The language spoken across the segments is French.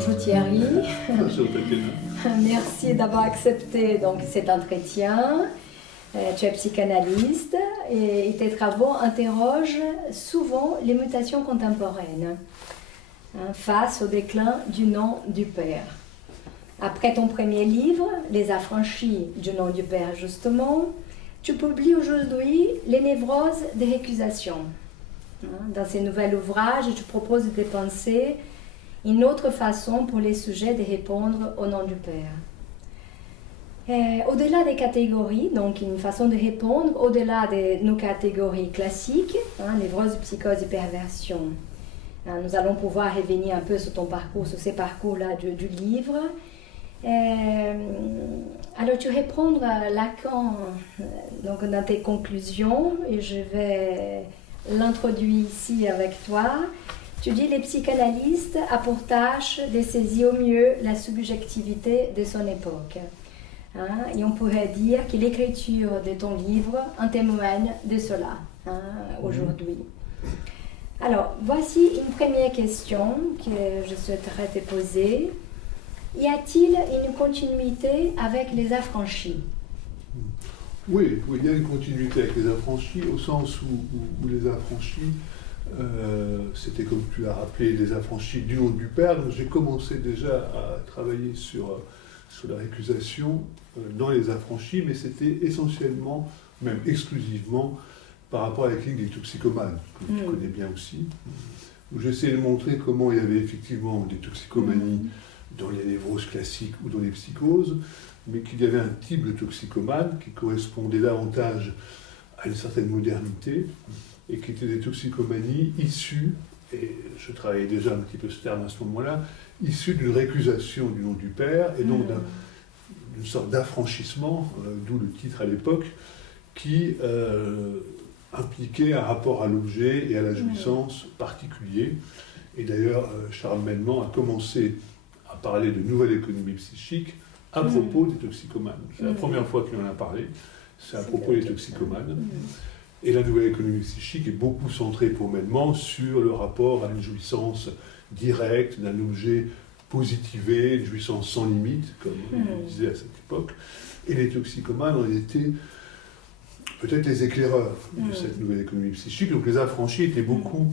bonjour Thierry. Bonjour Tatiana. Merci d'avoir accepté donc, cet entretien. Tu es psychanalyste et tes travaux interrogent souvent les mutations contemporaines face au déclin du nom du père. Après ton premier livre, Les affranchis du nom du père justement, tu publies aujourd'hui Les névroses des récusations. Dans ces nouvel ouvrage, tu proposes de penser une autre façon pour les sujets de répondre au nom du père. Au-delà des catégories, donc une façon de répondre, au-delà de nos catégories classiques, névrose, psychose et perversion, nous allons pouvoir revenir un peu sur ton parcours, sur ces parcours-là du livre. Alors tu réponds à Lacan donc dans tes conclusions, et je vais l'introduire ici avec toi. Tu dis les psychanalystes a pour tâche de saisir au mieux la subjectivité de son époque. Et on pourrait dire que l'écriture de ton livre en témoigne de cela aujourd'hui. Alors, voici une première question que je souhaiterais te poser. Y a-t-il une continuité avec les affranchis ? Oui, il y a une continuité avec les affranchis, au sens où les affranchis, c'était comme tu l'as rappelé, les affranchis du nom du père. Donc j'ai commencé déjà à travailler sur la récusation dans les affranchis, mais c'était essentiellement, même exclusivement, par rapport à la clinique des toxicomanes, que tu connais bien aussi, où j'essayais de montrer comment il y avait effectivement des toxicomanies dans les névroses classiques ou dans les psychoses, mais qu'il y avait un type de toxicomane qui correspondait davantage à une certaine modernité, et qui étaient des toxicomanies issues, et je travaillais déjà un petit peu ce terme à ce moment-là, issues d'une récusation du nom du père, et donc d'une sorte d'affranchissement, d'où le titre à l'époque, qui impliquait un rapport à l'objet et à la jouissance particulier. Et d'ailleurs, Charles Mennemand a commencé à parler de nouvelle économie psychique à propos des toxicomanes. C'est la première fois qu'il en a parlé, c'est à propos des toxicomanes. Et la nouvelle économie psychique est beaucoup centrée pour Mennemand sur le rapport à une jouissance directe, d'un objet positivé, une jouissance sans limite, comme on disait à cette époque. Et les toxicomanes ont été peut-être les éclaireurs de cette nouvelle économie psychique. Donc les affranchis étaient beaucoup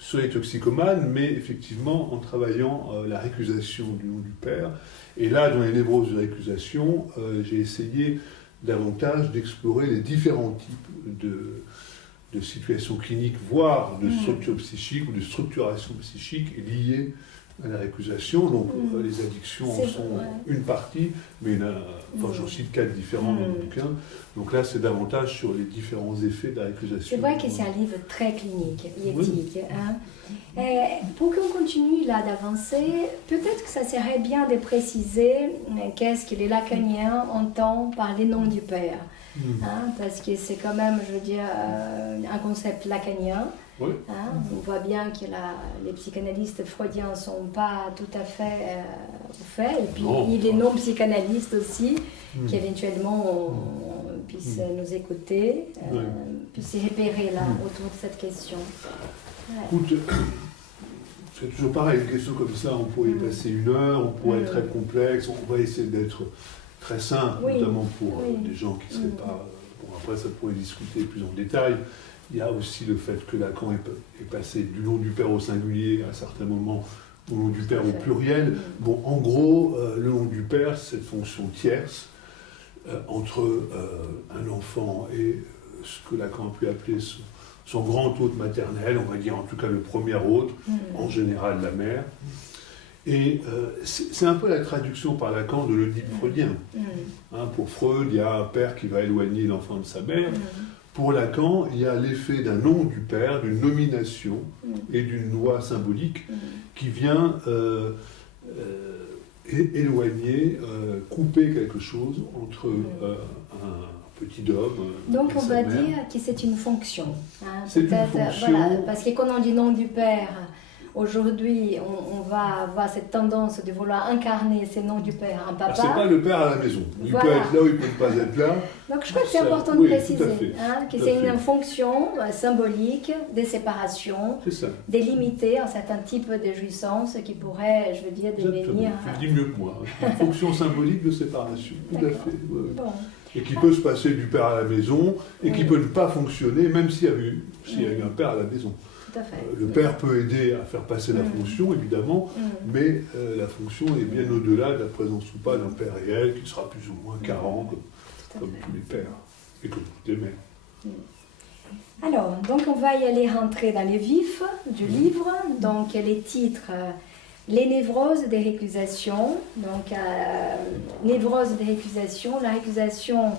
sur les toxicomanes, mais effectivement en travaillant la récusation du nom du père. Et là, dans les névroses de récusation, j'ai essayé davantage d'explorer les différents types de situations cliniques, voire de structures psychiques ou de structuration psychique liées à la récusation. Donc les addictions en sont une partie, mais j'en cite 4 différents dans le bouquin. Donc là, c'est davantage sur les différents effets de la récusation. C'est vrai que c'est un livre très clinique, éthique. Pour qu'on continue là d'avancer, peut-être que ça serait bien de préciser qu'est-ce que les lacaniens entendent par les noms du père. Parce que c'est quand même, je veux dire, un concept lacanien. Oui. On voit bien que les psychanalystes freudiens ne sont pas tout à fait au fait. Et puis il y a des non-psychanalystes aussi qui éventuellement puissent nous écouter, puissent se repérer là autour de cette question. Écoute, c'est toujours pareil, une question comme ça, on pourrait y passer 1 heure, on pourrait être très complexe, on va essayer d'être très simple, notamment pour des gens qui ne seraient pas... Bon, après, ça pourrait discuter plus en détail. Il y a aussi le fait que Lacan est passé du nom du père au singulier à certains moments, au nom du père au pluriel. Bon, en gros, le nom du père, c'est cette fonction tierce entre un enfant et ce que Lacan a pu appeler son grand hôte maternel, on va dire en tout cas le premier hôte, en général la mère. Et c'est un peu la traduction par Lacan de l'Oedipe freudien. Pour Freud, il y a un père qui va éloigner l'enfant de sa mère. Pour Lacan, il y a l'effet d'un nom du père, d'une nomination et d'une loi symbolique qui vient éloigner, couper quelque chose entre un petit homme. Donc on va mère. dire que c'est une fonction. C'est une fonction. Voilà, parce que quand on dit nom du père aujourd'hui, on va avoir cette tendance de vouloir incarner ces noms du père en papa. C'est pas le père à la maison. Il Voilà. peut être là ou il peut ne pas être là. Donc je crois que c'est Ça, important oui, de préciser tout à fait, que tout à c'est fait. une fonction symbolique des séparations, C'est ça. délimiter un certain type de jouissance qui pourrait, je veux dire, devenir... Exactement. Tu le dis mieux que moi. Une fonction symbolique de séparation. Tout à D'accord. fait. Ouais, ouais. Bon. Et qui peut se passer du père à la maison et qui peut ne pas fonctionner même s'il y a eu un père à la maison. Tout à fait. Le père peut aider à faire passer la fonction, évidemment, mais la fonction est bien au-delà de la présence ou pas d'un père réel qui sera plus ou moins carent, comme tous les pères et comme toutes les mères. Alors, donc on va y aller rentrer dans les vifs du livre. Donc les titres, les névroses des récusations. Donc, névrose des récusations, la récusation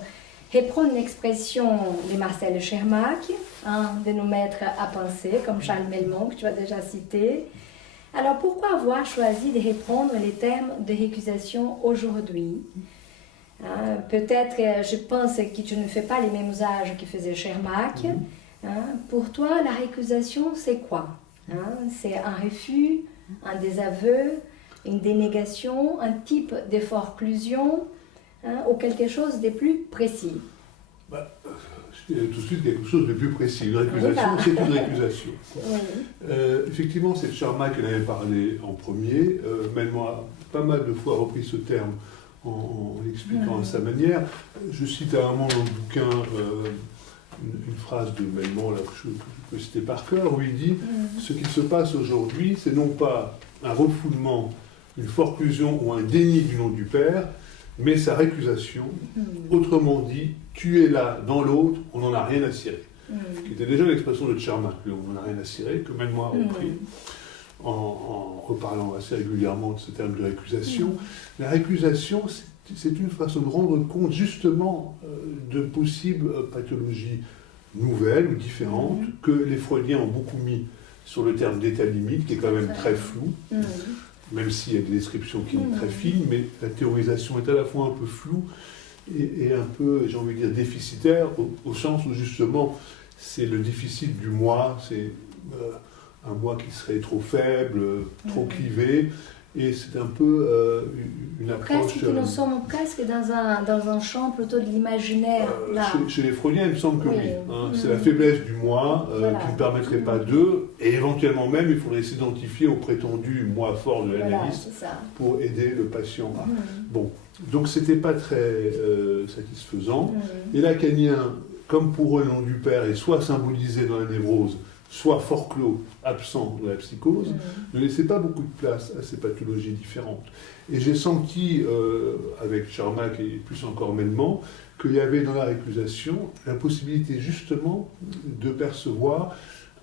reprend une expression de Marcel Schermak, un de nos maîtres à penser, comme Charles Melmont, que tu as déjà cité. Alors, pourquoi avoir choisi de reprendre les termes de récusation aujourd'hui? Peut-être, je pense que tu ne fais pas les mêmes usages que faisait Schermak. Pour toi, la récusation, c'est quoi? C'est un refus, un désaveu, une dénégation, un type de forclusion, ou quelque chose de plus précis? Je dirais tout de suite quelque chose de plus précis. Une récusation, c'est une récusation. Oui. Effectivement, c'est Schermak qui en avait parlé en premier. Melmont a pas mal de fois repris ce terme en l'expliquant à sa manière. Je cite à un moment dans le bouquin une phrase de Melmont là, que je peux citer par cœur, où il dit « Ce qui se passe aujourd'hui, c'est non pas un refoulement, une forclusion ou un déni du nom du Père, mais sa récusation. Autrement dit, tu es là dans l'autre, on n'en a rien à cirer. » Qui était déjà l'expression de Schermak, on n'en a rien à cirer, que Melmont a repris en reparlant assez régulièrement de ce terme de récusation. La récusation, c'est une façon de rendre compte justement de possibles pathologies nouvelles ou différentes que les Freudiens ont beaucoup mis sur le terme d'état limite, qui est quand même très flou, même s'il y a des descriptions qui sont très fines, mais la théorisation est à la fois un peu floue et un peu, j'ai envie de dire, déficitaire, au sens où justement c'est le déficit du moi, c'est un moi qui serait trop faible, trop clivé. Et c'est un peu une approche... Presque que nous sommes presque dans un champ plutôt de l'imaginaire. Chez les Freudiens, il me semble que oui. C'est la faiblesse du moi qui ne permettrait pas d'eux. Et éventuellement même, il faudrait s'identifier au prétendu moi fort de l'analyste pour aider le patient. Bon, donc c'était pas très satisfaisant. Et Lacanien, comme pour eux, le nom du père est soit symbolisé dans la névrose, soit forclos, absent de la psychose, ne laissait pas beaucoup de place à ces pathologies différentes. Et j'ai senti, avec Schermak et plus encore Melmont, qu'il y avait dans la récusation la possibilité justement de percevoir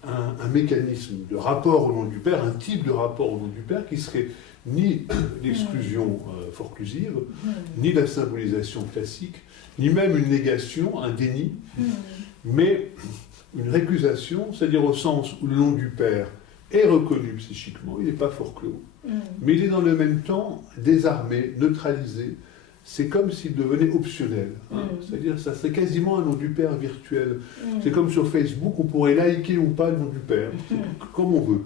un mécanisme de rapport au nom du père, un type de rapport au nom du père qui serait ni l'exclusion forclusive, ni la symbolisation classique, ni même une négation, un déni, mais une récusation, c'est-à-dire au sens où le nom du père est reconnu psychiquement, il n'est pas forclos, mais il est dans le même temps désarmé, neutralisé. C'est comme s'il devenait optionnel. C'est-à-dire ça serait quasiment un nom du père virtuel. C'est comme sur Facebook, on pourrait liker ou pas le nom du père, comme on veut.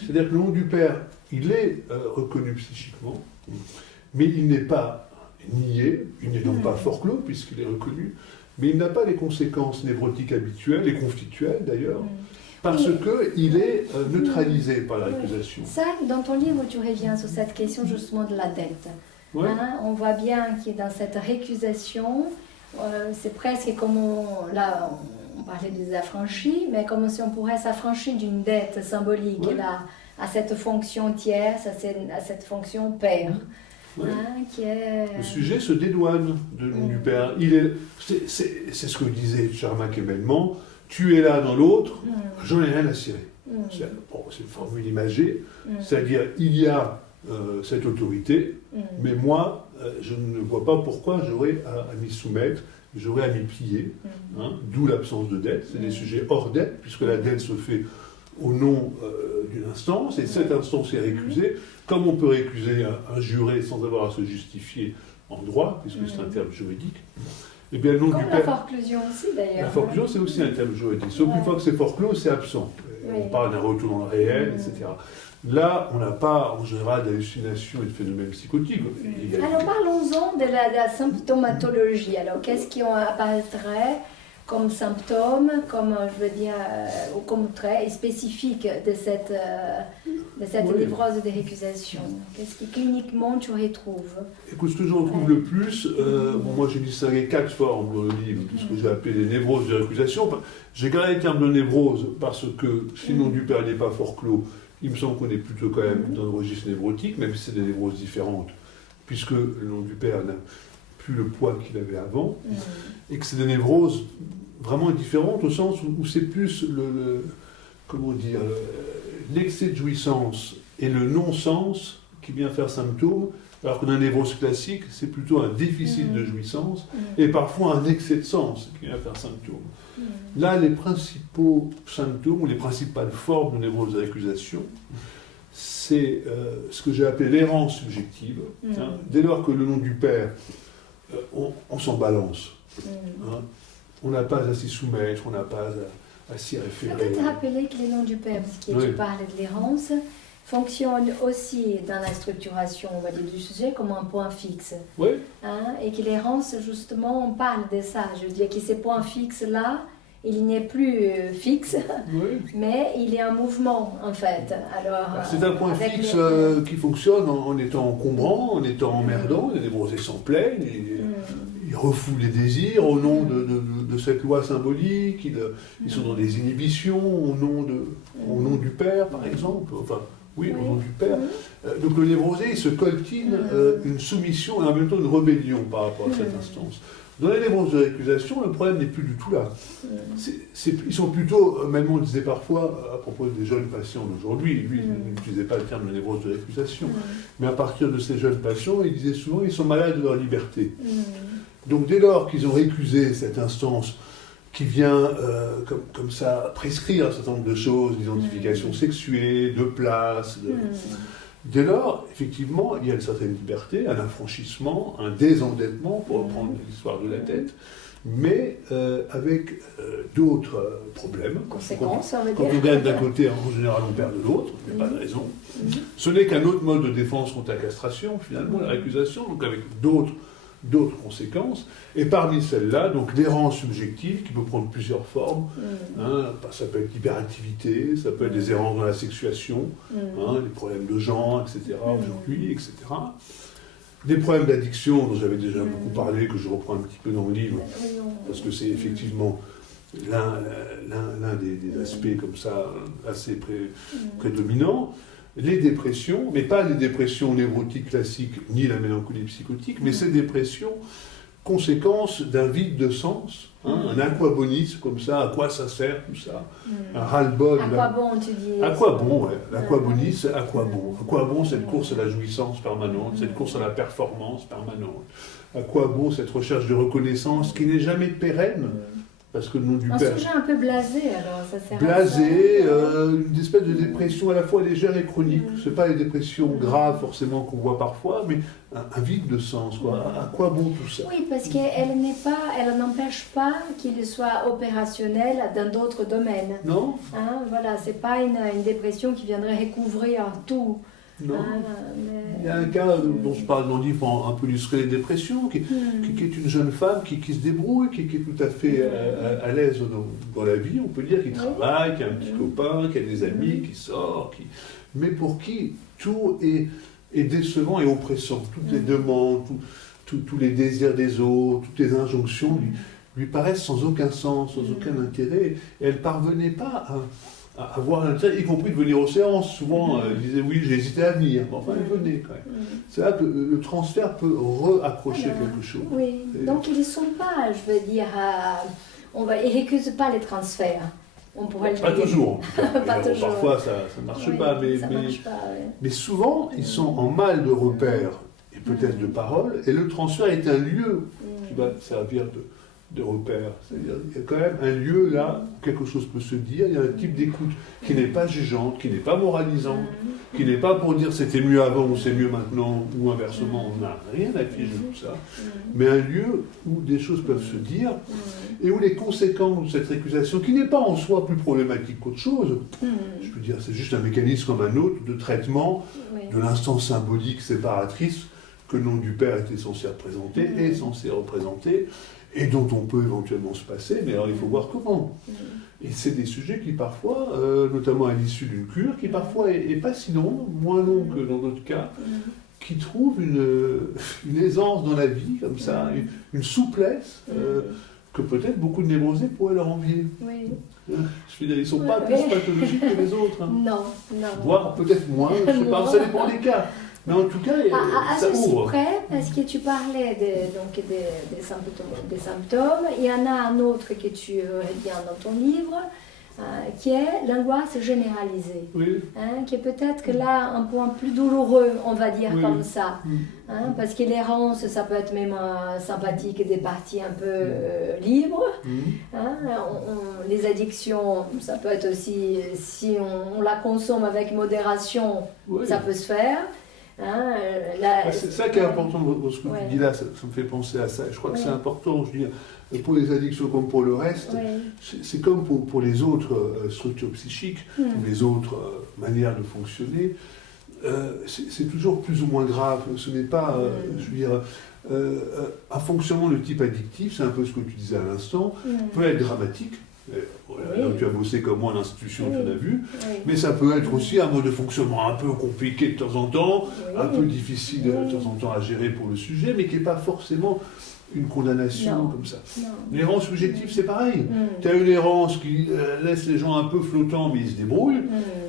C'est-à-dire que le nom du père, il est reconnu psychiquement, mais il n'est pas nié, il n'est donc pas forclos puisqu'il est reconnu, mais il n'a pas les conséquences névrotiques habituelles, et conflictuelles d'ailleurs, parce qu'il est neutralisé par la récusation. Ça, dans ton livre, tu reviens sur cette question justement de la dette. On voit bien que dans cette récusation, c'est presque comme là, on parlait des affranchis, mais comme si on pourrait s'affranchir d'une dette symbolique là, à cette fonction tierce, à cette fonction père. Le sujet se dédouane du père. C'est ce que disaient Schermak et Melmont. Tu es là dans l'autre, j'en ai rien à cirer. C'est une formule imagée, c'est-à-dire il y a cette autorité, mais moi, je ne vois pas pourquoi j'aurais à m'y soumettre, j'aurais à m'y plier, d'où l'absence de dette. C'est des sujets hors dette, puisque la dette se fait au nom d'une instance, et cette instance est récusée, comme on peut récuser un juré sans avoir à se justifier en droit, puisque c'est un terme juridique. Et bien, le nom comme du la père, forclusion aussi, d'ailleurs. la forclusion, c'est aussi un terme juridique. Sauf qu'une fois que c'est forclos, c'est absent. on parle d'un retour dans le réel, etc. Là, on n'a pas en général d'hallucinations et de phénomènes psychotiques. Alors parlons-en de la symptomatologie. Alors qu'est-ce qui apparaîtrait comme symptômes, comme je veux dire, ou comme trait spécifique de cette névrose de récusation? Qu'est-ce qui cliniquement tu retrouves? Écoute, ce que je retrouve le plus, moi j'ai distingué 4 formes dans le livre, de ce que j'ai appelé les névroses de récusation. J'ai gardé le terme de névrose parce que sinon du père n'est pas fort clos. Il me semble qu'on est plutôt quand même dans le registre névrotique, même si c'est des névroses différentes, puisque le nom du père n'a plus le poids qu'il avait avant, et que c'est des névroses vraiment différentes au sens où c'est plus l'excès de jouissance et le non-sens qui vient faire symptôme, alors que dans la névrose classique, c'est plutôt un déficit de jouissance et parfois un excès de sens qui vient faire symptôme. Là, les principaux symptômes ou les principales formes de névrose de récusation, c'est ce que j'ai appelé l'errance subjective. Dès lors que le nom du père, on s'en balance. On n'a pas à s'y soumettre, on n'a pas à s'y référer. Peut-être rappeler que les noms du père, parce que tu parles de l'errance, fonctionnent aussi dans la structuration, on va dire, du sujet comme un point fixe. Oui. Et que l'errance, justement, on parle de ça. Je veux dire que ces points fixes là, il n'est plus fixe, mais il est en mouvement, en fait. Alors, c'est un point fixe qui fonctionne en étant encombrant, en étant emmerdant. Les névrosés s'en plaignent, ils refoulent les désirs au nom de cette loi symbolique, ils sont dans des inhibitions au nom du père, par exemple. Enfin, au nom du père. Donc le névrosé, il se coltine une soumission et en même temps une rébellion par rapport à cette instance. Dans les névroses de récusation, le problème n'est plus du tout là. Ils sont plutôt, même on le disait parfois à propos des jeunes patients d'aujourd'hui, lui il n'utilisait pas le terme de névrose de récusation, mais à partir de ces jeunes patients, il disait souvent ils sont malades de leur liberté. Donc dès lors qu'ils ont récusé cette instance qui vient comme ça prescrire un certain nombre de choses, d'identification sexuée, de place, dès lors, effectivement, il y a une certaine liberté, un affranchissement, un désendettement, pour reprendre l'histoire de la tête, mais avec d'autres problèmes. Conséquences, quand on gagne d'un côté, en général, on perd de l'autre, il n'y a pas de raison. Ce n'est qu'un autre mode de défense contre la castration, finalement, la récusation, donc avec d'autres conséquences, et parmi celles-là, donc l'errance subjective qui peut prendre plusieurs formes. Ça peut être l'hyperactivité, ça peut être des errances dans la sexuation, les problèmes de genre, etc. aujourd'hui, etc. Des problèmes d'addiction dont j'avais déjà beaucoup parlé, que je reprends un petit peu dans le livre, parce que c'est effectivement l'un des aspects comme ça assez prédominants. Les dépressions, mais pas les dépressions névrotiques classiques, ni la mélancolie psychotique, mais ces dépressions, conséquence d'un vide de sens, un aquabonisme comme ça, à quoi ça sert tout ça, un ras-le-bol. À quoi bon, tu dis? À quoi bon, l'aquabonisme, à quoi bon? À quoi bon cette course à la jouissance permanente, cette course à la performance permanente? À quoi bon cette recherche de reconnaissance qui n'est jamais pérenne? Parce que le nom du père... Un sujet un peu blasé, alors, ça sert blasé, une espèce de dépression à la fois légère et chronique. Ce n'est pas les dépressions graves, forcément, qu'on voit parfois, mais un vide de sens, quoi. À quoi bon tout ça? Oui, parce elle n'empêche pas qu'il soit opérationnel dans d'autres domaines. Non. Voilà, c'est pas une dépression qui viendrait recouvrir tout. Non. Il y a un cas dont je parle dans le livre pour un peu illustrer les dépressions, qui est une jeune femme qui se débrouille, qui est tout à fait à l'aise dans la vie, on peut dire, qui travaille, qui a un petit copain, qui a des amis, qui sort, mais pour qui tout est décevant et oppressant. Toutes les demandes, tous les désirs des autres, toutes les injonctions lui paraissent sans aucun sens, sans aucun intérêt, et elle ne parvenait pas à avoir l'intérêt, y compris de venir aux séances. Souvent, elle disait oui, j'ai hésité à venir, mais enfin, elle venait quand même. C'est là que le transfert peut accrocher quelque chose. Oui, donc ils ne sont pas, je veux dire, ils ne récusent pas les transferts. On pourrait pas toujours. Pas toujours. Parfois, ça ne marche pas, mais souvent, ils sont en mal de repères et peut-être de parole, et le transfert est un lieu qui va servir de repère. C'est-à-dire qu'il y a quand même un lieu là où quelque chose peut se dire, il y a un type d'écoute qui n'est pas jugeante, qui n'est pas moralisante, qui n'est pas pour dire c'était mieux avant ou c'est mieux maintenant, ou inversement, on n'a rien à figer de tout ça, mais un lieu où des choses peuvent se dire, et où les conséquences de cette récusation, qui n'est pas en soi plus problématique qu'autre chose, je veux dire, c'est juste un mécanisme comme un autre de traitement de l'instance symbolique séparatrice que le nom du père était censé représenter, est censé représenter, et dont on peut éventuellement se passer, mais alors il faut voir comment. Et c'est des sujets qui parfois, notamment à l'issue d'une cure, qui parfois est pas si long, moins long que dans d'autres cas, qui trouvent une aisance dans la vie, comme ça, une souplesse, que peut-être beaucoup de névrosés pourraient leur envier. Je veux dire, ils ne sont pas plus pathologiques que les autres. Non. Voire peut-être moins, je ne sais pas, ça dépend des cas. Mais en tout cas, ça ouvre. Près, parce que tu parlais des symptômes, il y en a un autre que tu viens dans ton livre, qui est l'angoisse généralisée, qui est peut-être que là un point plus douloureux, on va dire comme ça, parce que l'errance, ça peut être même sympathique et des parties un peu libres, les addictions, ça peut être aussi, si on la consomme avec modération, ça peut se faire. C'est ça qui est important, ce que tu dis là, ça me fait penser à ça. Je crois que c'est important, je veux dire, pour les addictions comme pour le reste, c'est comme pour les autres structures psychiques, ou les autres manières de fonctionner, c'est toujours plus ou moins grave. Ce n'est pas, je veux dire, un fonctionnement de type addictif, c'est un peu ce que tu disais à l'instant, peut être dramatique. Tu as bossé comme moi en institution, tu l'as vu, mais ça peut être aussi un mode de fonctionnement un peu compliqué de temps en temps, un peu difficile de temps en temps à gérer pour le sujet, mais qui n'est pas forcément une condamnation comme ça. L'errance subjective, c'est pareil. Tu as une errance qui laisse les gens un peu flottants, mais ils se débrouillent,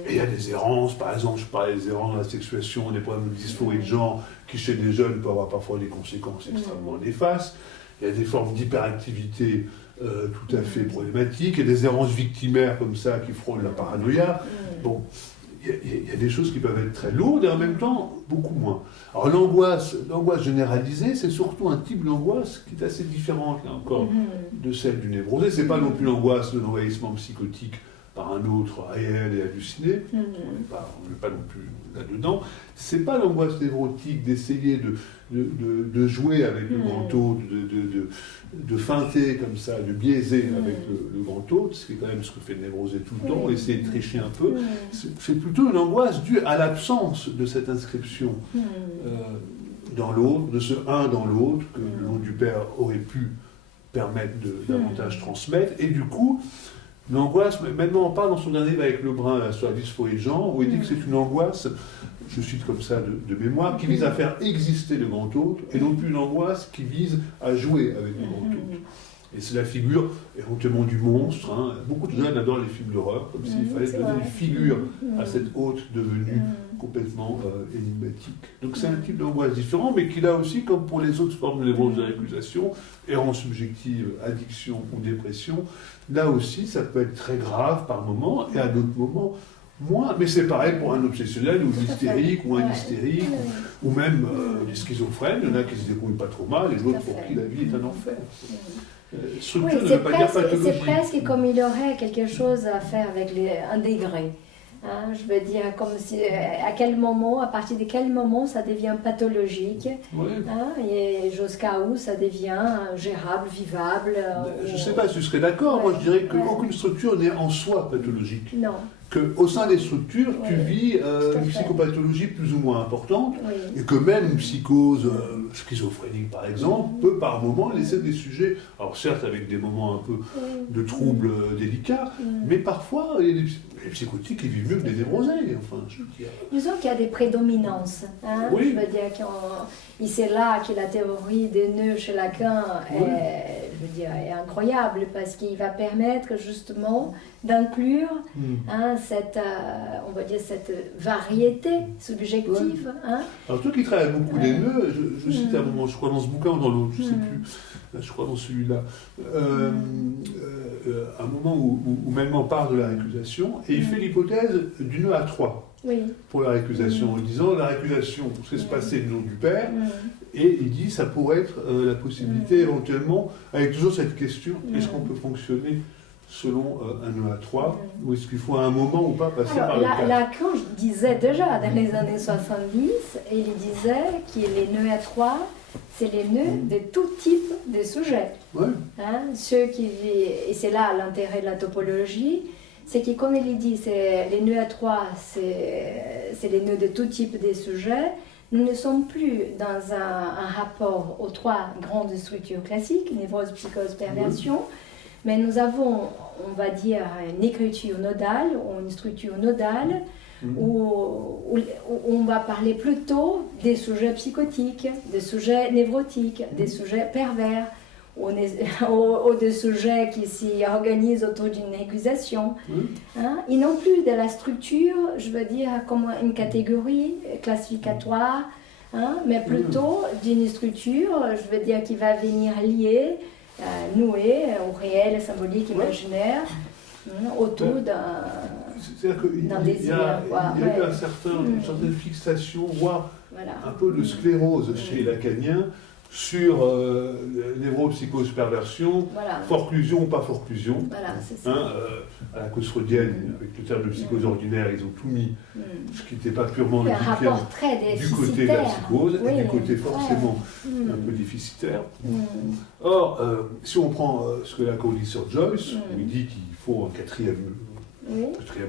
et il y a des errances, par exemple, je parlais des errances de la sexuation, des problèmes de dysphorie de genre, qui chez des jeunes peuvent avoir parfois des conséquences extrêmement néfastes. Il y a des formes d'hyperactivité tout à fait problématiques, et des errances victimaires comme ça qui frôlent la paranoïa. Bon, il y a des choses qui peuvent être très lourdes et en même temps beaucoup moins. Alors l'angoisse généralisée, c'est surtout un type d'angoisse qui est assez différente là encore de celle du névrosé. C'est pas non plus l'angoisse de l'envahissement psychotique par un autre réel et halluciné, on n'est pas non plus là-dedans. C'est pas l'angoisse névrotique d'essayer de jouer avec le grand autre, de feinter comme ça, de biaiser avec le grand autre, ce qui est quand même ce que fait le névrosé tout le temps, essayer de tricher un peu. C'est plutôt une angoisse due à l'absence de cette inscription dans l'autre, de ce un dans l'autre, que le nom du père aurait pu permettre de davantage transmettre, et du coup, l'angoisse, maintenant on parle dans son dernier livre avec Lebrun sur la dysphorie de genre, où il dit que c'est une angoisse, je cite comme ça de mémoire, qui vise à faire exister le grand autre, et non plus une angoisse qui vise à jouer avec le grand autre. Et c'est la figure éventuellement du monstre. Beaucoup de jeunes adorent les films d'horreur, comme s'il fallait donner une figure à cette hôte devenue complètement énigmatique. Donc c'est un type d'angoisse différent, mais qui là aussi, comme pour les autres formes de névrose de récusation, errance subjective, addiction ou dépression, là aussi ça peut être très grave par moment, et à d'autres moments moins. Mais c'est pareil pour un obsessionnel ou une hystérique ou un hystérique, ou même des schizophrènes. Il y en a qui se débrouillent pas trop mal, et d'autres pour qui la vie est un enfer. C'est presque comme il aurait quelque chose à faire avec un degré. Je veux dire, comme si, à partir de quel moment ça devient pathologique, et jusqu'à où ça devient gérable, vivable. Je ne sais pas si tu serais d'accord, moi je dirais qu'aucune structure n'est en soi pathologique. Non. Qu'au sein des structures, tu vis une psychopathologie plus ou moins importante, et que même une psychose schizophrénique, par exemple, peut par moments laisser des sujets, alors certes avec des moments un peu de troubles délicats, mais parfois il y a des psychotiques qui vivent mieux que des névrosés. Enfin, je veux dire. Disons qu'il y a des prédominances. Je veux dire c'est là que la théorie des nœuds chez Lacan est incroyable, parce qu'il va permettre justement d'inclure cette variété subjective. Alors toi qui travailles beaucoup les nœuds, je cite à un moment, je crois dans ce bouquin ou dans l'autre, je ne sais plus, je crois dans celui-là, un moment où Melman parle de la récusation, et il fait l'hypothèse du nœud à 3 pour la récusation, en disant la récusation, c'est se passer le nom du père, et il dit ça pourrait être la possibilité éventuellement, avec toujours cette question, est-ce qu'on peut fonctionner selon un nœud à 3, ou est-ce qu'il faut à un moment ou pas passer par le 4? Lacan disait déjà dans les années 70, et il disait que les nœuds à 3, c'est les nœuds de tout type de sujets. Ouais. Hein, et c'est là l'intérêt de la topologie, c'est que comme il dit, les nœuds à 3, c'est les nœuds de tout type de sujets. Nous ne sommes plus dans un rapport aux 3 grandes structures classiques, névrose, psychose, perversion, mais nous avons, on va dire, une écriture nodale ou une structure nodale où on va parler plutôt des sujets psychotiques, des sujets névrotiques, des sujets pervers, ou des sujets qui s'y organisent autour d'une accusation. Hein, et non plus de la structure, je veux dire, comme une catégorie classificatoire, hein, mais plutôt d'une structure, je veux dire, qui va venir lier, nouer au réel, symbolique, imaginaire, autour d'un désir. Il y a eu une certaine fixation, voire un peu de sclérose chez Lacanien sur névropsychose perversion, forclusion ou pas forclusion. C'est ça. À la cause freudienne, avec le terme de psychose ordinaire, ils ont tout mis, ce qui n'était pas purement un rapport très du côté de la psychose et du côté forcément un peu déficitaire. Or, si on prend ce que Lacan dit sur Joyce, où il dit qu'il faut un quatrième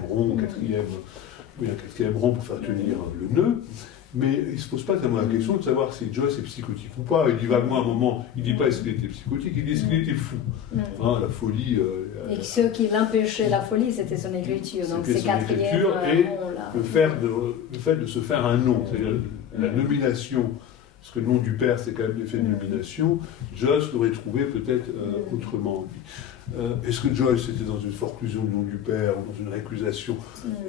rond, un quatrième rond pour faire tenir le nœud, mais il ne se pose pas tellement la question de savoir si Joyce est psychotique ou pas. Il dit vaguement à un moment, il ne dit pas est-ce qu'il était psychotique, il dit est-ce qu'il était fou. La folie. Et ce qui l'empêchait la folie, c'était son écriture. Donc c'est quatrième et le fait de se faire un nom, c'est-à-dire la nomination. Parce que le nom du père, c'est quand même l'effet de nomination. Joyce l'aurait trouvé peut-être autrement. Est-ce que Joyce était dans une forclusion du nom du père ou dans une récusation?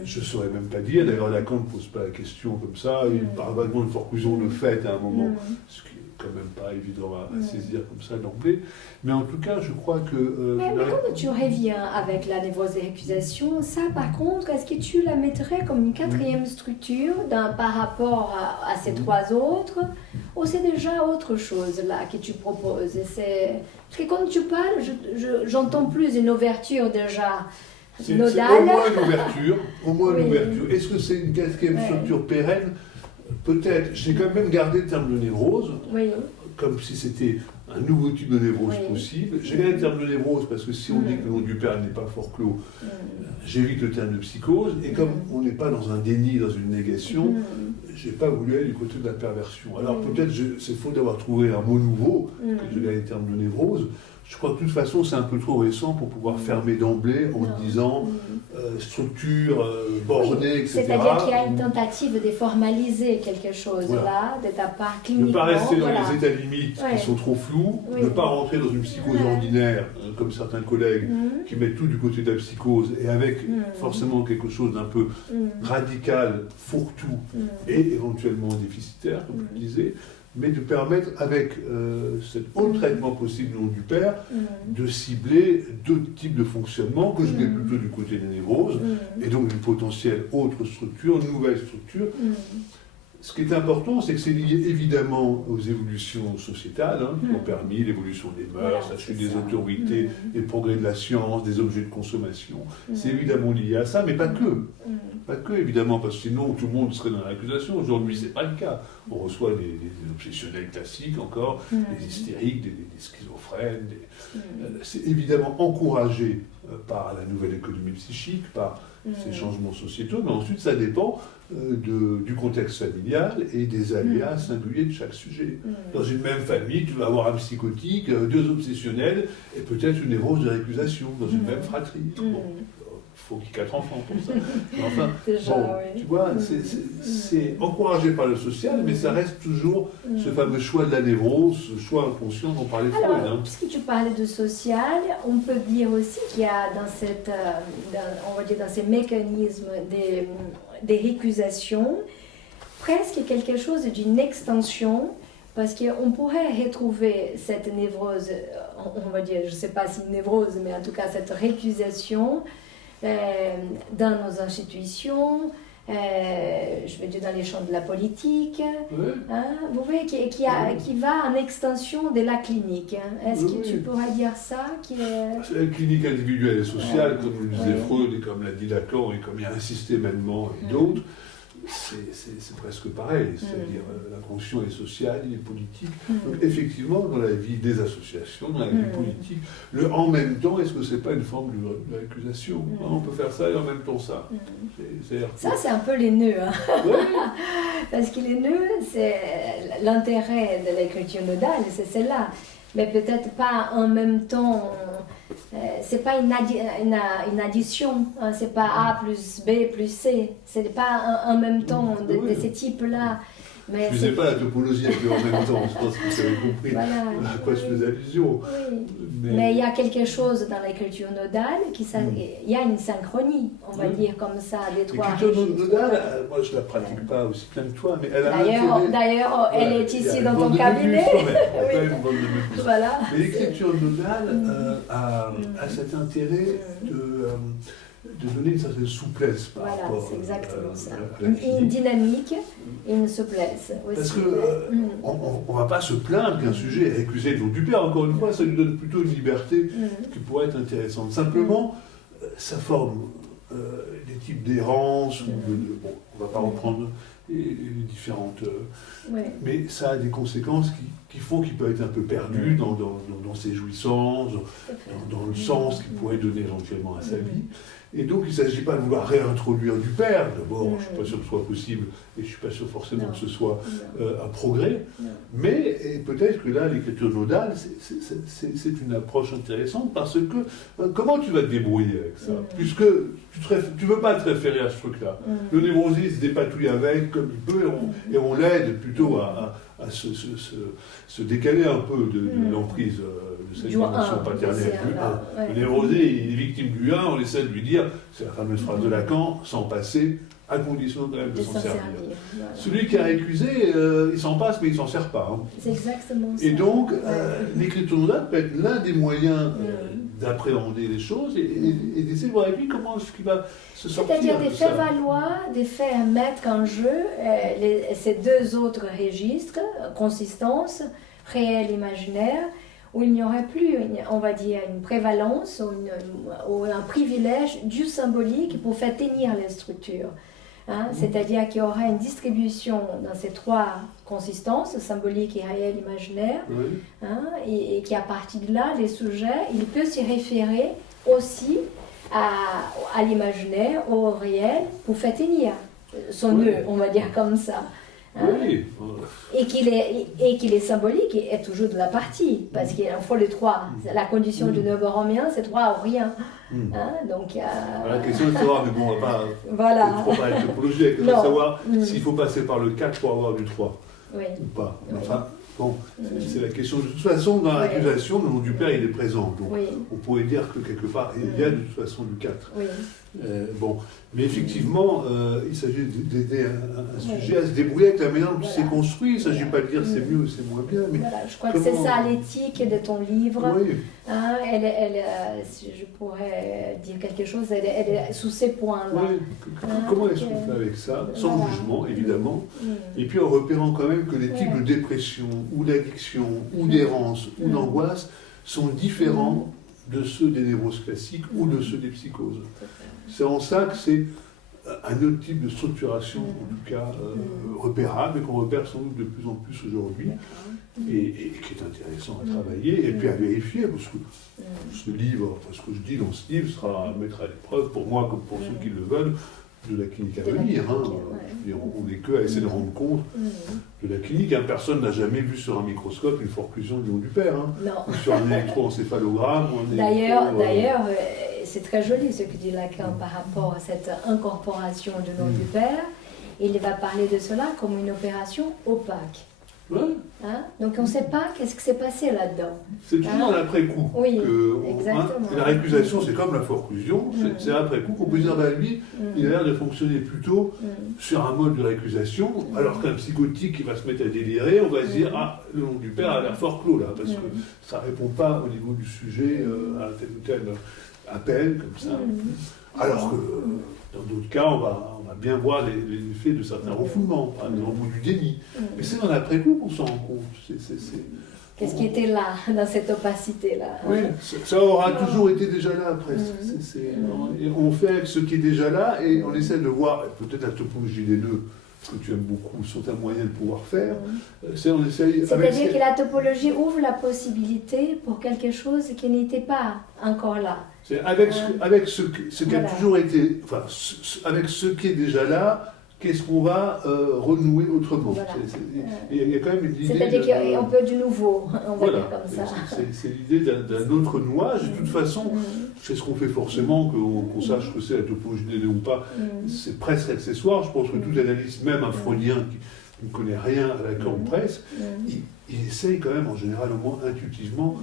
Je ne saurais même pas dire. D'ailleurs, Lacan ne pose pas la question comme ça. Il parle vaguement de forclusion de fait à un moment, ce qui n'est quand même pas évident à saisir comme ça d'emblée. Mais en tout cas, je crois que... mais quand tu reviens avec la névrose des récusations, ça par contre, est-ce que tu la mettrais comme une quatrième structure par rapport à ces 3 autres, ou c'est déjà autre chose là que tu proposes? Parce que quand tu parles, j'entends plus une ouverture déjà nodale. Au moins une ouverture. Est-ce que c'est une quatrième structure pérenne? Peut-être. J'ai quand même gardé le terme de névrose, comme si c'était un nouveau type de névrose possible. J'ai gardé le terme de névrose parce que si on dit que le nom du père n'est pas forclos, j'évite le terme de psychose. Et comme on n'est pas dans un déni, dans une négation, je n'ai pas voulu aller du côté de la perversion. Alors peut-être c'est faux d'avoir trouvé un mot nouveau, que j'ai gardé le terme de névrose. Je crois que de toute façon, c'est un peu trop récent pour pouvoir fermer d'emblée en disant structure bornée, etc. C'est-à-dire qu'il y a une tentative de formaliser quelque chose là, de ta part cliniquement. Ne pas rester dans les états limites qui sont trop flous, ne pas rentrer dans une psychose ordinaire, comme certains collègues qui mettent tout du côté de la psychose, et avec forcément quelque chose d'un peu radical, fourre-tout, et éventuellement déficitaire, comme je disais, mais de permettre, avec cet autre traitement possible du nom du père, de cibler 2 types de fonctionnement que je mets plutôt du côté des névroses, et donc une potentielle autre structure, une nouvelle structure. Ce qui est important, c'est que c'est lié évidemment aux évolutions sociétales, qui ont permis l'évolution des mœurs, la chute des autorités, les progrès de la science, des objets de consommation. C'est évidemment lié à ça, mais pas que. Pas que, évidemment, parce que sinon tout le monde serait dans l'accusation. Aujourd'hui, ce n'est pas le cas. On reçoit des obsessionnels classiques encore, des hystériques, des schizophrènes. C'est évidemment encouragé par la nouvelle économie psychique, par ces changements sociétaux, mais ensuite ça dépend du contexte familial et des aléas singuliers de chaque sujet. Dans une même famille, tu vas avoir un psychotique, 2 obsessionnels et peut-être une névrose de récusation dans une même fratrie. Bon, il faut qu'il y ait 4 enfants pour ça. Enfin, tu vois, c'est encouragé par le social, mais ça reste toujours ce fameux choix de la névrose, ce choix inconscient dont parlait Freud. Alors, puisque tu parlais de social, on peut dire aussi qu'il y a dans ces mécanismes des récusations, presque quelque chose d'une extension Parce qu'on pourrait retrouver cette névrose, on va dire, je ne sais pas si névrose, mais en tout cas cette récusation dans nos institutions, je veux dire dans les champs de la politique, hein, vous voyez, qui va en extension de la clinique. Hein. Est-ce que tu pourrais dire ça C'est la clinique individuelle et sociale, comme le disait Freud et comme l'a dit Lacan, et comme il y a insisté maintenant et d'autres. C'est presque pareil, c'est-à-dire la conscience est sociale, il est politique. Donc effectivement, dans la vie des associations, dans la vie politique, le en même temps, est-ce que c'est pas une forme de récusation? On peut faire ça et en même temps ça. Ça, c'est un peu les nœuds. Hein. Parce que les nœuds, c'est l'intérêt de l'écriture nodale, c'est celle-là. Mais peut-être pas en même temps. C'est pas une addition, hein, c'est pas A plus B plus C, c'est pas en même temps de ces types-là. Je ne faisais pas la topologie avec eux en même temps, je pense que vous avez compris à quoi je faisais allusion. Oui. Mais il y a quelque chose dans l'écriture nodale, il y a une synchronie, on va dire comme ça, des trois registres. L'écriture nodale, moi je ne la pratique pas aussi bien que toi, mais elle a D'ailleurs, elle est ici dans ton cabinet. Voilà. Mais l'écriture nodale a cet intérêt de donner une certaine souplesse par rapport. Voilà, c'est exactement ça. Une dynamique et une souplesse aussi. Parce qu'on ne va pas se plaindre qu'un sujet est récusé le nom du père. Encore une fois, ça lui donne plutôt une liberté qui pourrait être intéressante. Simplement, ça forme des types d'errance, bon, on ne va pas reprendre les différentes... Mais ça a des conséquences qui font qu'il peut être un peu perdu dans ses jouissances, dans le sens qu'il pourrait donner éventuellement à sa vie. Et donc, il ne s'agit pas de vouloir réintroduire du père. D'abord, je ne suis pas sûr que ce soit possible, et je ne suis pas sûr forcément que ce soit un progrès. Mais peut-être que là, l'écriture nodale, c'est une approche intéressante, parce que comment tu vas te débrouiller avec ça? Puisque tu ne veux pas te référer à ce truc-là. Le névrosiste se dépatouille avec comme il peut, et on l'aide plutôt à se décaler un peu de l'emprise de cette dimension paternelle du 1. Le névrosé, il est victime du 1, on essaie de lui dire, c'est la fameuse phrase de Lacan, s'en passer, à condition quand même de s'en servir. Voilà. Celui qui est récusé, il s'en passe, mais il ne s'en sert pas. Hein. C'est exactement ça. Et donc, l'écriture nodale peut être l'un des moyens d'appréhender les choses et d'essayer de voir avec lui comment est-ce qu'il va se sortir. C'est-à-dire de faire valoir, de faire mettre en jeu ces deux autres registres, consistance, réel, imaginaire, où il n'y aurait plus, on va dire, une prévalence ou un privilège du symbolique pour faire tenir les structures. Hein, c'est-à-dire qu'il y aura une distribution dans ces trois consistances, symbolique et réel, imaginaire, hein, et qu'à partir de là, les sujets, il peut s'y référer aussi à l'imaginaire, au réel, pour faire tenir son nœud, on va dire comme ça. Hein, et qu'il est symbolique est toujours de la partie, parce qu'il en faut les trois. La condition du nœud borromien, c'est trois ou rien. Hein, donc, la question est de savoir, mais bon, on ne va pas trop parler de topologie, il faut savoir s'il faut passer par le 4 pour avoir du 3 ou pas. Enfin, bon, c'est la question. De toute façon, dans l'accusation, le nom du père, il est présent. Donc, on pourrait dire que quelque part, il y a de toute façon du 4. Bon, mais effectivement, il s'agit d'aider un sujet à se débrouiller avec la manière dont il s'est construit. Il ne s'agit pas de dire c'est mieux ou c'est moins bien. Mais je crois que c'est ça l'éthique de ton livre. Hein, si je pourrais dire quelque chose, elle est sous ces points-là. Comment est-ce qu'on fait avec ça? Sans jugement, évidemment. Et puis en repérant quand même que les types de dépression, ou d'addiction, ou d'errance, ou d'angoisse sont différents de ceux des névroses classiques ou de ceux des psychoses. C'est en ça que c'est un autre type de structuration, en tout cas repérable, et qu'on repère sans doute de plus en plus aujourd'hui, et qui est intéressant à travailler, et puis à vérifier, parce que ce livre, enfin, ce que je dis dans ce livre sera à mettre à l'épreuve, pour moi comme pour ceux qui le veulent, de la clinique à venir. On n'est que à essayer de rendre compte de la clinique. Personne n'a jamais vu sur un microscope une forclusion du nom du père. Ou sur un électroencéphalogramme. D'ailleurs, c'est très joli ce que dit Lacan par rapport à cette incorporation du nom du père. Il va parler de cela comme une opération opaque. Ouais. Hein? Donc on ne sait pas qu'est-ce qui s'est passé là-dedans. C'est toujours l'après-coup. Oui, que exactement. La récusation, c'est comme la forclusion, c'est après coup qu'on peut dire, bah, lui, il a l'air de fonctionner plutôt sur un mode de récusation, alors qu'un psychotique qui va se mettre à délirer, on va se dire, ah, le nom du père a l'air fort clos là, parce que ça ne répond pas au niveau du sujet à tel ou tel appel, comme ça. Alors que dans d'autres cas, on va bien voir les effets de certains refoulements, par exemple, ou du déni. Mais c'est dans l'après-coup qu'on s'en rend compte. Qu'est-ce qui était là, dans cette opacité-là? Oui, ça aura toujours été déjà là, presque. On fait avec ce qui est déjà là et on essaie de voir, peut-être la topologie des nœuds, que tu aimes beaucoup, sont un moyen de pouvoir faire. C'est-à-dire que la topologie ouvre la possibilité pour quelque chose qui n'était pas encore là. C'est avec ce qui a toujours été, enfin, avec ce qui est déjà là, qu'est-ce qu'on va renouer autrement. Voilà. Il y a quand même une idée. C'est-à-dire qu'on peut du nouveau, on va dire comme ça. C'est l'idée d'un autre nouage. De toute façon, c'est ce qu'on fait forcément, qu'on sache que c'est la topologie des nœuds ou pas. C'est presque accessoire. Je pense que tout analyste, même un freudien qui ne connaît rien à la corne presse, il essaye quand même, en général, au moins intuitivement.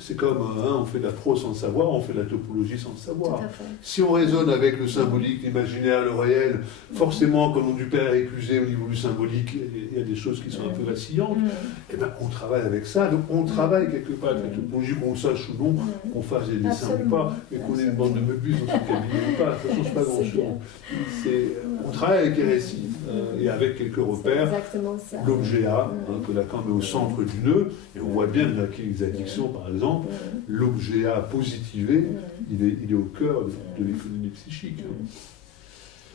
C'est comme on fait de la pro sans le savoir, on fait de la topologie sans le savoir. Si on raisonne avec le symbolique, l'imaginaire, le réel, forcément, quand on du père est accusé au niveau du symbolique, il y a des choses qui sont un peu vacillantes. Et ben, on travaille avec ça. Donc, on travaille quelque part avec la topologie, qu'on sache ou non, qu'on fasse des dessins ou pas, et qu'on ait une bande de meubles dans son cabinet ou pas. Ça ne change pas grand-chose. On travaille avec les récits et avec quelques repères. L'objet A, que Lacan met au centre du nœud, et on voit bien dans les addictions par exemple, l'objet A positivé, il est au cœur de l'économie psychique.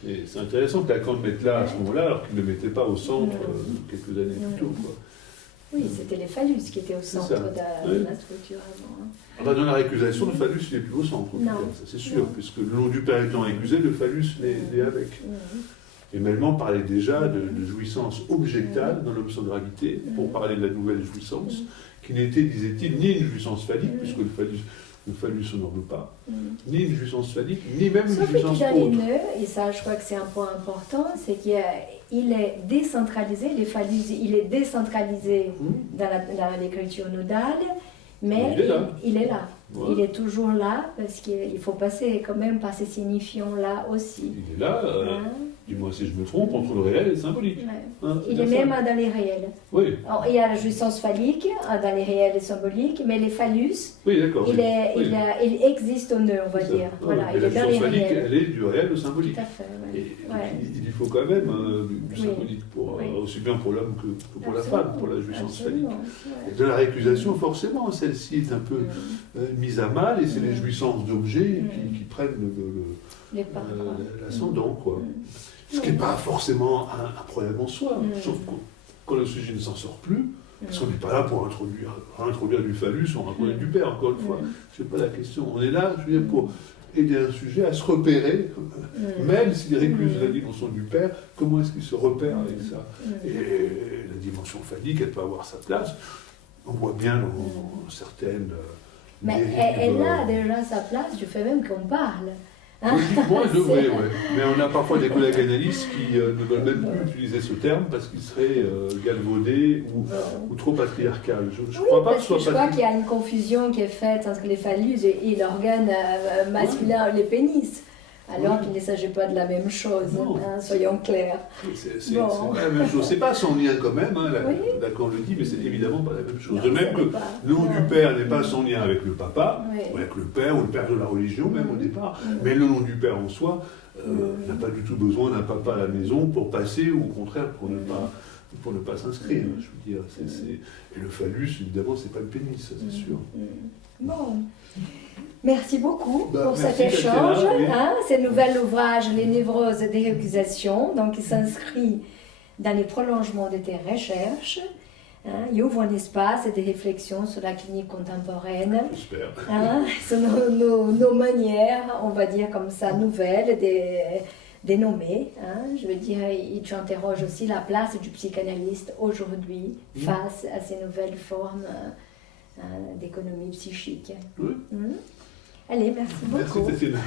Et c'est intéressant que Lacan le mette là à ce moment-là, alors qu'il ne le mettait pas au centre quelques années plus tôt. Quoi. Oui, c'était les phallus qui étaient au centre de la structure avant. Dans la récusation, le phallus n'est plus au centre, ça c'est sûr, puisque le nom du père étant accusé, le phallus l'est avec. Et Melman parlait déjà de jouissance objectale dans l'homme sans gravité, pour parler de la nouvelle jouissance, qui n'était, disait-il, ni une jouissance phallique, puisque le phallus on n'en veut pas, ni une jouissance phallique, ni même une jouissance autre. Sauf qu'il autre. et ça je crois que c'est un point important, c'est qu'il est décentralisé, les phallus, il est décentralisé dans l'écriture nodale, mais il est là. Ouais. Il est toujours là, parce qu'il faut passer quand même par ces signifiants-là aussi. Il est là, dis-moi si je me trompe, entre le réel et le symbolique. Il est même dans les réels. Oui. Alors, il y a la jouissance phallique dans les réels et symboliques, mais les phallus, il existe au nœud, on va dire. Voilà, il est dans les réels. Elle est du réel au symbolique. Tout à fait. Il faut quand même du symbolique, aussi bien pour l'homme que pour la femme, pour la jouissance phallique. Et de la récusation, forcément, celle-ci est un peu mise à mal, et c'est les jouissances d'objets qui prennent l'ascendant, quoi. Ce qui n'est pas forcément un problème en soi, sauf que quand le sujet ne s'en sort plus, parce qu'on n'est pas là pour introduire du phallus ou introduire du père, encore une fois. Ce n'est pas la question. On est là, je veux dire, pour aider un sujet à se repérer, même s'il récuse la dimension du père, comment est-ce qu'il se repère avec ça? Et la dimension phallique, elle peut avoir sa place. On voit bien dans certaines... Mais elle a déjà sa place, je fais même qu'on parle. Logiquement, elle devrait, oui. Mais on a parfois des collègues analystes qui ne veulent même plus utiliser ce terme parce qu'il serait galvaudé ou trop patriarcal. Je crois pas que ce soit je crois qu'il y a une confusion qui est faite entre les phallus et l'organe masculin, les pénis. Alors qu'il ne s'agit pas de la même chose, soyons clairs. C'est pas la même chose. C'est pas sans lien quand même, Lacan le dit, mais c'est évidemment pas la même chose. Non, de même que le nom du père n'est pas sans lien avec le papa, ou avec le père, ou le père de la religion même au départ, mais le nom du père en soi n'a pas du tout besoin d'un papa à la maison pour passer, ou au contraire pour ne pas s'inscrire. Je veux dire, et le phallus, évidemment, c'est pas le pénis, ça c'est sûr. Bon. Merci beaucoup pour cet échange. Ce nouvel ouvrage, Les névroses des récusations, donc il s'inscrit dans les prolongements de tes recherches. Il ouvre un espace et des réflexions sur la clinique contemporaine, sur nos manières, on va dire comme ça, nouvelles, des nommés. Je veux dire, tu interroges aussi la place du psychanalyste aujourd'hui face à ces nouvelles formes d'économie psychique. Allez, merci beaucoup. Merci, Tatiana.